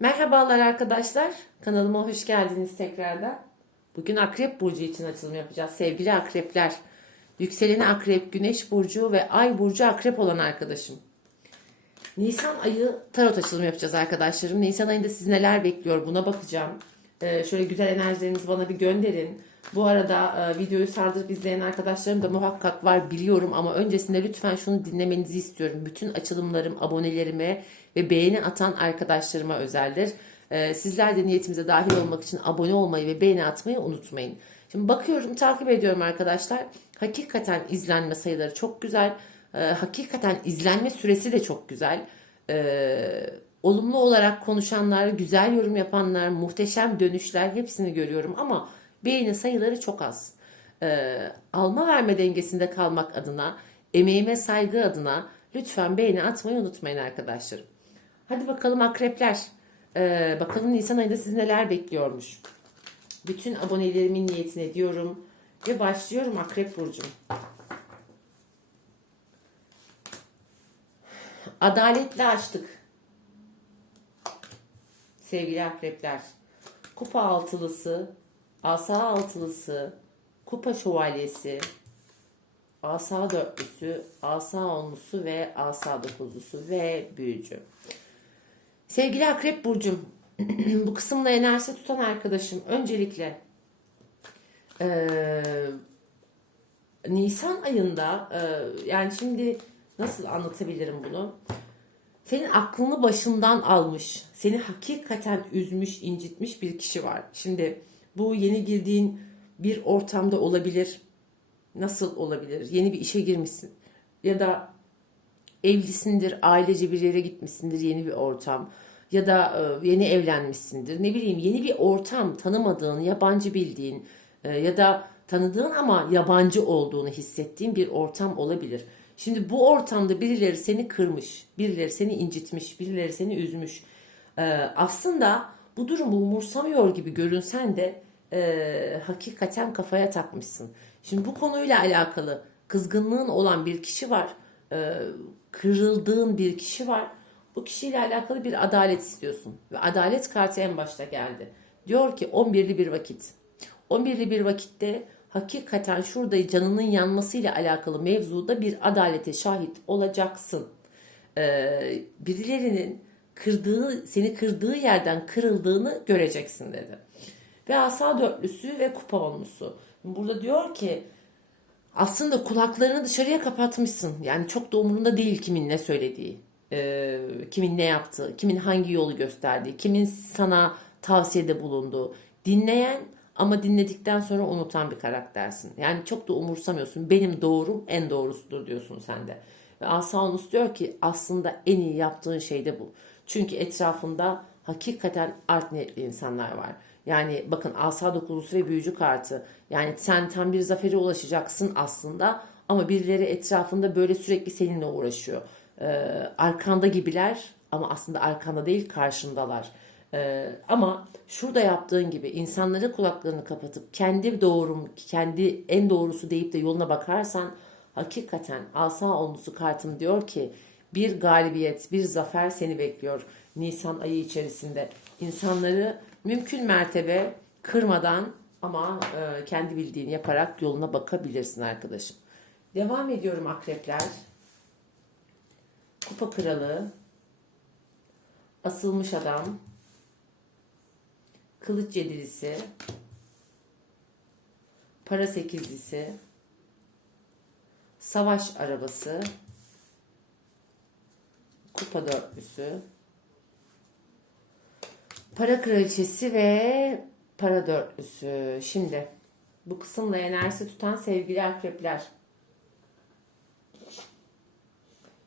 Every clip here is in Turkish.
Merhabalar arkadaşlar. Kanalıma hoş geldiniz tekrardan. Bugün Akrep Burcu için açılım yapacağız. Sevgili akrepler. Yükseleni akrep, güneş burcu ve ay burcu akrep olan arkadaşım. Nisan ayı tarot açılımı yapacağız arkadaşlarım. Nisan ayında siz neler bekliyor buna bakacağım. Ee, şöyle güzel enerjilerinizi bana bir gönderin. Bu arada e, videoyu sardırıp izleyen arkadaşlarım da muhakkak var biliyorum ama öncesinde lütfen şunu dinlemenizi istiyorum. Bütün açılımlarım abonelerime ve beğeni atan arkadaşlarıma özeldir. Ee, sizler de niyetimize dahil olmak için abone olmayı ve beğeni atmayı unutmayın. Şimdi bakıyorum takip ediyorum arkadaşlar. Hakikaten izlenme sayıları çok güzel. Ee, hakikaten izlenme süresi de çok güzel. Olumlu olarak konuşanlar, güzel yorum yapanlar, muhteşem dönüşler hepsini görüyorum ama beğeni sayıları çok az. Ee, alma verme dengesinde kalmak adına, emeğime saygı adına lütfen beğeni atmayı unutmayın arkadaşlarım. Hadi bakalım akrepler. Ee, bakalım Nisan ayında sizi neler bekliyormuş. Bütün abonelerimin niyetine diyorum ve başlıyorum Akrep Burcu'm. Adaletle açtık. Sevgili akrepler. Kupa altılısı, asa altılısı, kupa şövalyesi, asa dörtlüsü, asa onlusu ve asa dokuzlusu ve büyücü. Sevgili akrep burcum, bu kısımda enerji tutan arkadaşım öncelikle eee, Nisan ayında eee, yani şimdi nasıl anlatabilirim bunu? Senin aklını başından almış, seni hakikaten üzmüş, incitmiş bir kişi var. Şimdi bu yeni girdiğin bir ortamda olabilir. Nasıl olabilir? Yeni bir işe girmişsin ya da evlisindir, ailece bir yere gitmişsindir, yeni bir ortam ya da e, yeni evlenmişsindir. Ne bileyim yeni bir ortam, tanımadığın, yabancı bildiğin e, ya da tanıdığın ama yabancı olduğunu hissettiğin bir ortam olabilir. Şimdi bu ortamda birileri seni kırmış, birileri seni incitmiş, birileri seni üzmüş. E, aslında bu durumu umursamıyor gibi görünsen de e, hakikaten kafaya takmışsın. Şimdi bu konuyla alakalı kızgınlığın olan bir kişi var. E, kırıldığın bir kişi var. Bu kişiyle alakalı bir adalet istiyorsun. Ve adalet kartı en başta geldi. Diyor ki 11'li bir vakit. 11'li bir vakitte hakikaten şurada canının yanmasıyla alakalı mevzuda bir adalete şahit olacaksın. Ee, birilerinin kırdığı, seni kırdığı yerden kırıldığını göreceksin dedi. Ve asa dörtlüsü ve kupa onlusu. Burada diyor ki aslında kulaklarını dışarıya kapatmışsın. Yani çok da umurunda değil kimin ne söylediği, e, kimin ne yaptığı, kimin hangi yolu gösterdiği, kimin sana tavsiyede bulunduğu. Dinleyen ama dinledikten sonra unutan bir karaktersin. Yani çok da umursamıyorsun. Benim doğrum en doğrusudur diyorsun sen de. Ve Asaunus diyor ki aslında en iyi yaptığın şey de bu. Çünkü etrafında hakikaten art niyetli insanlar var. Yani bakın asa dokuzlusu ve büyücü kartı. Yani sen tam bir zafere ulaşacaksın aslında ama birileri etrafında böyle sürekli seninle uğraşıyor. Ee, arkanda gibiler ama aslında arkanda değil karşındalar. Ee, ama şurada yaptığın gibi insanlara kulaklarını kapatıp kendi doğrum, kendi en doğrusu deyip de yoluna bakarsan hakikaten asa onlusu kartım diyor ki bir galibiyet, bir zafer seni bekliyor Nisan ayı içerisinde. İnsanları mümkün mertebe kırmadan ama e, kendi bildiğini yaparak yoluna bakabilirsin arkadaşım. Devam ediyorum akrepler. Kupa kralı, asılmış adam, kılıç yedilisi, para sekizlisi, savaş arabası, kupa dörtlüsü, para kraliçesi ve para dörtlüsü. Şimdi bu kısımla enerjisi tutan sevgili akrepler.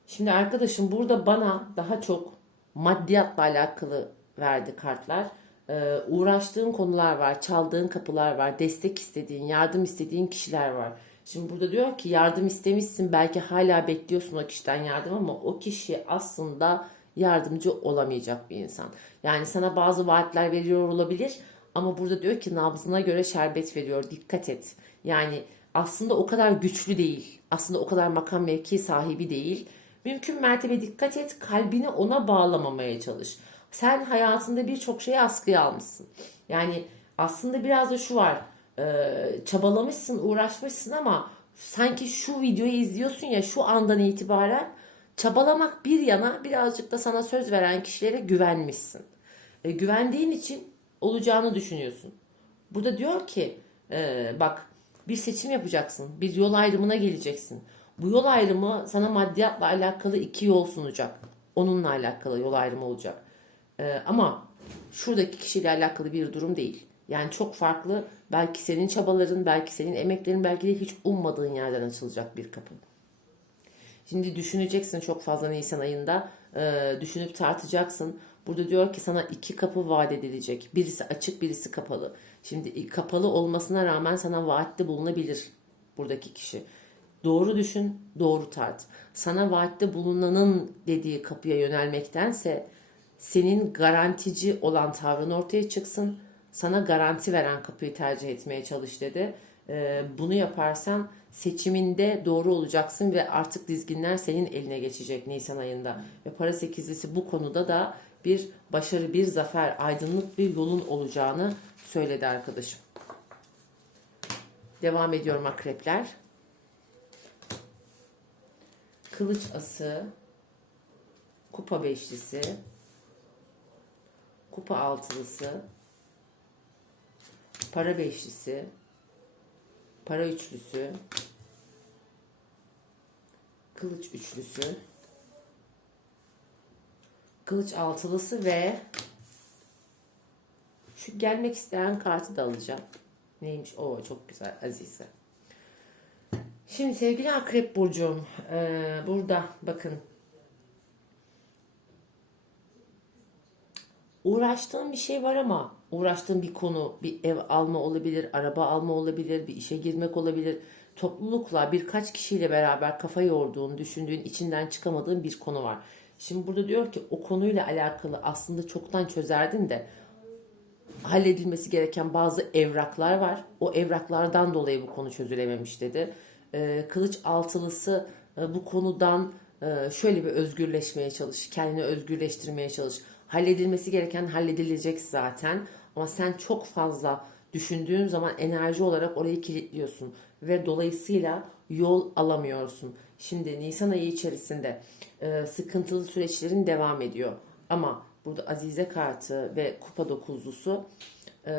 Şimdi arkadaşım burada bana daha çok maddiyatla alakalı verdi kartlar. Ee, uğraştığın konular var, çaldığın kapılar var, destek istediğin, yardım istediğin kişiler var. Şimdi burada diyor ki yardım istemişsin, belki hala bekliyorsun o kişiden yardım ama o kişi aslında yardımcı olamayacak bir insan. Yani sana bazı vaatler veriyor olabilir ama burada diyor ki nabzına göre şerbet veriyor, dikkat et. Yani aslında o kadar güçlü değil, aslında o kadar makam mevki sahibi değil. Mümkün mertebe dikkat et, kalbini ona bağlamamaya çalış. Sen hayatında birçok şeyi askıya almışsın. Yani aslında biraz da şu var. e, çabalamışsın, uğraşmışsın ama sanki şu videoyu izliyorsun ya şu andan itibaren çabalamak bir yana birazcık da sana söz veren kişilere güvenmişsin. E, güvendiğin için olacağını düşünüyorsun. Burada diyor ki e, bak bir seçim yapacaksın. Bir yol ayrımına geleceksin. Bu yol ayrımı sana maddiyatla alakalı iki yol sunacak. Onunla alakalı yol ayrımı olacak. E, ama şuradaki kişiyle alakalı bir durum değil. Yani çok farklı. Belki senin çabaların, belki senin emeklerin, belki de hiç ummadığın yerden açılacak bir kapı. Şimdi düşüneceksin çok fazla Nisan ayında. Ee, düşünüp tartacaksın. Burada diyor ki sana iki kapı vaat edilecek. Birisi açık, birisi kapalı. Şimdi kapalı olmasına rağmen sana vaatte bulunabilir buradaki kişi. Doğru düşün, doğru tart. Sana vaatte bulunanın dediği kapıya yönelmektense senin garantici olan tavrın ortaya çıksın. Sana garanti veren kapıyı tercih etmeye çalış dedi. Ee, bunu yaparsan seçiminde doğru olacaksın ve artık dizginler senin eline geçecek Nisan ayında. Ve para sekizlisi bu konuda da bir başarı, bir zafer, aydınlık bir yolun olacağını söyledi arkadaşım. Devam ediyorum akrepler. Kılıç ası, kupa beşlisi, kupa altılısı, para beşlisi, para üçlüsü, kılıç üçlüsü, kılıç altılısı ve şu gelmek isteyen kartı da alacağım. Neymiş? O çok güzel Azize. Şimdi sevgili Akrep Burcu'm eee, burada bakın uğraştığın bir şey var ama uğraştığın bir konu bir ev alma olabilir, araba alma olabilir, bir işe girmek olabilir. Toplulukla birkaç kişiyle beraber kafa yorduğun, düşündüğün, içinden çıkamadığın bir konu var. Şimdi burada diyor ki o konuyla alakalı aslında çoktan çözerdin de halledilmesi gereken bazı evraklar var. O evraklardan dolayı bu konu çözülememiş dedi. Ee, Kılıç altılısı e, bu konudan şöyle bir özgürleşmeye çalış, kendini özgürleştirmeye çalış. Halledilmesi gereken halledilecek zaten ama sen çok fazla düşündüğün zaman enerji olarak orayı kilitliyorsun ve dolayısıyla yol alamıyorsun. Şimdi Nisan ayı içerisinde e, sıkıntılı süreçlerin devam ediyor ama burada Azize kartı ve kupa dokuzlusu e,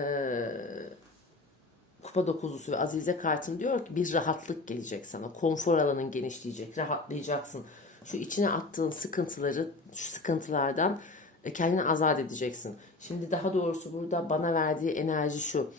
kupa dokuzlusu ve Azize kartın diyor ki bir rahatlık gelecek sana. Konfor alanın genişleyecek, rahatlayacaksın. Şu içine attığın sıkıntıları, şu sıkıntılardan e, kendini azat edeceksin. Şimdi daha doğrusu burada bana verdiği enerji şu.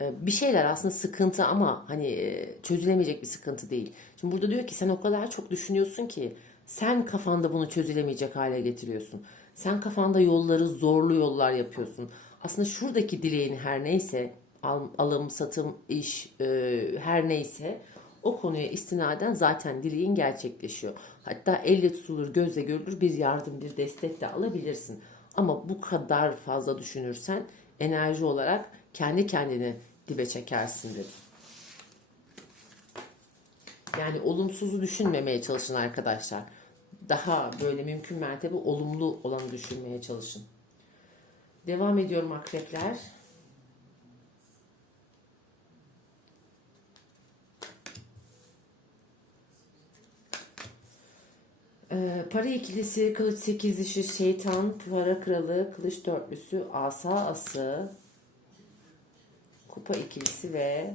E, Bir şeyler aslında sıkıntı ama hani e, çözülemeyecek bir sıkıntı değil. Şimdi burada diyor ki sen o kadar çok düşünüyorsun ki sen kafanda bunu çözülemeyecek hale getiriyorsun. Sen kafanda yolları zorlu yollar yapıyorsun. Aslında şuradaki dileğin her neyse al- alım, satım, iş her neyse o konuya istinaden zaten dileğin gerçekleşiyor. Hatta elle tutulur, gözle görülür bir yardım, bir destek de alabilirsin. Ama bu kadar fazla düşünürsen enerji olarak kendi kendini dibe çekersin dedi. Yani olumsuzu düşünmemeye çalışın arkadaşlar. Daha böyle mümkün mertebe olumlu olanı düşünmeye çalışın. Devam ediyorum akrepler. Para ikilisi, kılıç sekizlisi, şeytan, para kralı, kılıç dörtlüsü, asa ası, kupa ikilisi ve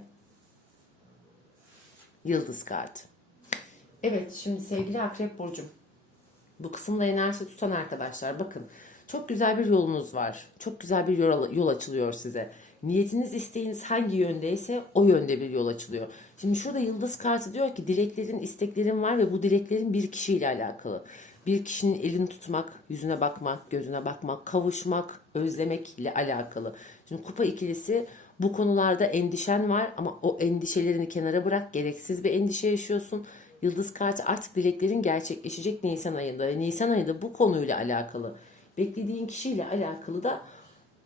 yıldız kartı. Evet şimdi sevgili Akrep Burcu'm bu kısımda enerji tutan arkadaşlar bakın çok güzel bir yolunuz var. Çok güzel bir yol, yol açılıyor size. Niyetiniz isteğiniz hangi yöndeyse o yönde bir yol açılıyor. Şimdi şurada yıldız kartı diyor ki dileklerin isteklerin var ve bu dileklerin bir kişiyle alakalı. Bir kişinin elini tutmak, yüzüne bakmak, gözüne bakmak, kavuşmak, özlemek ile alakalı. Şimdi kupa ikilisi bu konularda endişen var ama o endişelerini kenara bırak. Gereksiz bir endişe yaşıyorsun. Yıldız kartı artık dileklerin gerçekleşecek Nisan ayında. Nisan ayında bu konuyla alakalı, beklediğin kişiyle alakalı da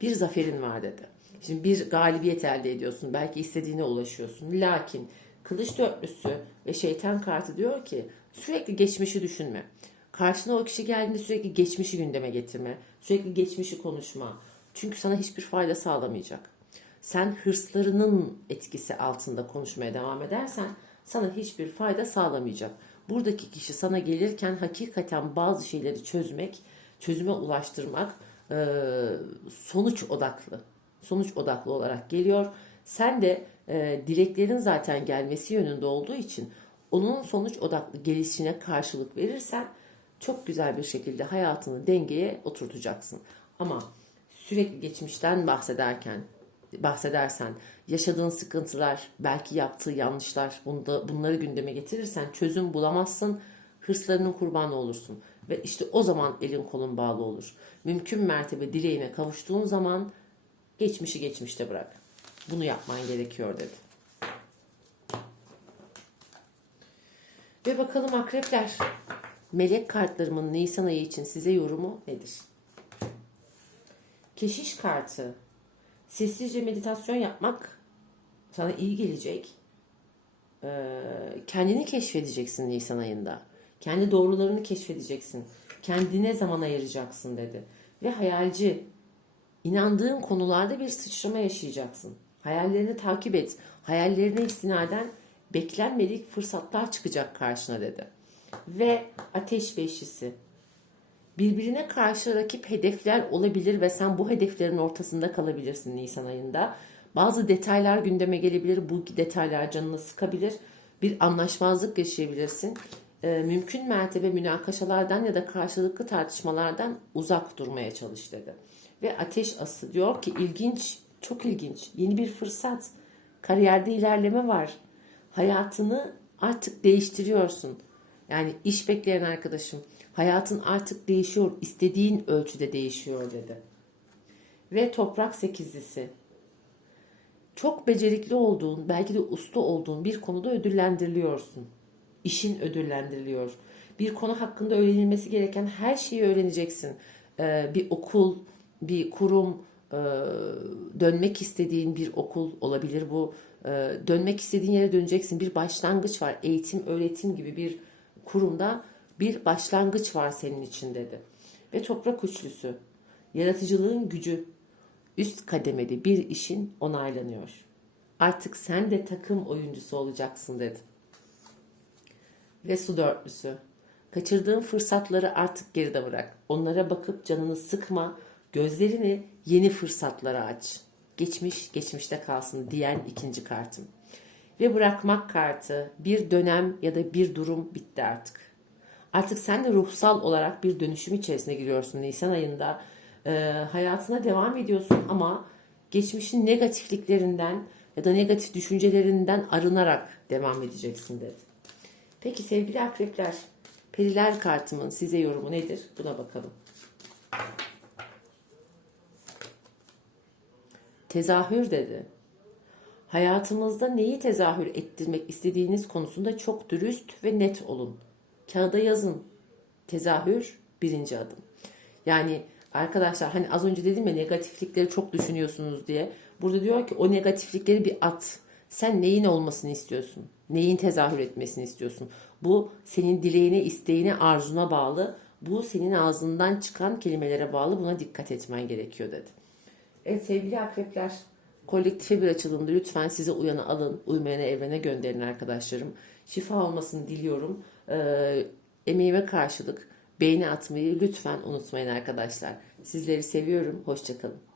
bir zaferin var dedi. Şimdi bir galibiyet elde ediyorsun. Belki istediğine ulaşıyorsun. Lakin kılıç dörtlüsü ve şeytan kartı diyor ki sürekli geçmişi düşünme. Karşına o kişi geldiğinde sürekli geçmişi gündeme getirme. Sürekli geçmişi konuşma. Çünkü sana hiçbir fayda sağlamayacak. Sen hırslarının etkisi altında konuşmaya devam edersen sana hiçbir fayda sağlamayacak. Buradaki kişi sana gelirken hakikaten bazı şeyleri çözmek, çözüme ulaştırmak sonuç odaklı. Sonuç odaklı olarak geliyor. Sen de e, dileklerin zaten gelmesi yönünde olduğu için onun sonuç odaklı gelişine karşılık verirsen çok güzel bir şekilde hayatını dengeye oturtacaksın. Ama sürekli geçmişten bahsederken bahsedersen, yaşadığın sıkıntılar, belki yaptığı yanlışlar, bunda, bunları gündeme getirirsen çözüm bulamazsın, hırslarının kurbanı olursun. Ve işte o zaman elin kolun bağlı olur. Mümkün mertebe dileğine kavuştuğun zaman geçmişi geçmişte bırak. Bunu yapman gerekiyor dedi. Ve bakalım akrepler. Melek kartlarımın Nisan ayı için size yorumu nedir? Keşiş kartı. Sessizce meditasyon yapmak sana iyi gelecek. Ee, kendini keşfedeceksin Nisan ayında. Kendi doğrularını keşfedeceksin. Kendine zaman ayıracaksın dedi. Ve hayalci. İnandığın konularda bir sıçrama yaşayacaksın. Hayallerini takip et. Hayallerine istinaden beklenmedik fırsatlar çıkacak karşına dedi. Ve ateş beşlisi. Birbirine karşı rakip hedefler olabilir ve sen bu hedeflerin ortasında kalabilirsin Nisan ayında. Bazı detaylar gündeme gelebilir. Bu detaylar canını sıkabilir. Bir anlaşmazlık yaşayabilirsin. Ee, mümkün mertebe münakaşalardan ya da karşılıklı tartışmalardan uzak durmaya çalış dedi. Ve ateş ası diyor ki ilginç, çok ilginç. Yeni bir fırsat. Kariyerde ilerleme var. Hayatını artık değiştiriyorsun. Yani iş bekleyen arkadaşım hayatın artık değişiyor, istediğin ölçüde değişiyor dedi. Ve toprak sekizlisi. Çok becerikli olduğun, belki de usta olduğun bir konuda ödüllendiriliyorsun. İşin ödüllendiriliyor. Bir konu hakkında öğrenilmesi gereken her şeyi öğreneceksin. Ee, bir okul, bir kurum, e, dönmek istediğin bir okul olabilir bu. Ee, dönmek istediğin yere döneceksin. Bir başlangıç var. Eğitim, öğretim gibi bir kurumda bir başlangıç var senin için dedi. Ve toprak üçlüsü. Yaratıcılığın gücü. Üst kademeli bir işin onaylanıyor. Artık sen de takım oyuncusu olacaksın dedi. Ve su dörtlüsü. Kaçırdığın fırsatları artık geride bırak. Onlara bakıp canını sıkma. Gözlerini yeni fırsatlara aç. Geçmiş geçmişte kalsın diyen ikinci kartım. Ve bırakmak kartı bir dönem ya da bir durum bitti artık. Artık sen de ruhsal olarak bir dönüşüm içerisine giriyorsun Nisan ayında. Ee, hayatına devam ediyorsun ama geçmişin negatifliklerinden ya da negatif düşüncelerinden arınarak devam edeceksin dedi. Peki sevgili akrepler, periler kartımın size yorumu nedir? Buna bakalım. Tezahür dedi. Hayatımızda neyi tezahür ettirmek istediğiniz konusunda çok dürüst ve net olun. Kağıda yazın. Tezahür birinci adım. Yani arkadaşlar hani az önce dedim ya negatiflikleri çok düşünüyorsunuz diye. Burada diyor ki o negatiflikleri bir at. Sen neyin olmasını istiyorsun? Neyin tezahür etmesini istiyorsun? Bu senin dileğine, isteğine, arzuna bağlı. Bu senin ağzından çıkan kelimelere bağlı. Buna dikkat etmen gerekiyor dedi. Evet sevgili akrepler kolektife bir açılımda lütfen size uyanı alın. Uymayana evrene gönderin arkadaşlarım. Şifa olmasını diliyorum. Ee, emeğime karşılık beğeni atmayı lütfen unutmayın arkadaşlar. Sizleri seviyorum. Hoşçakalın.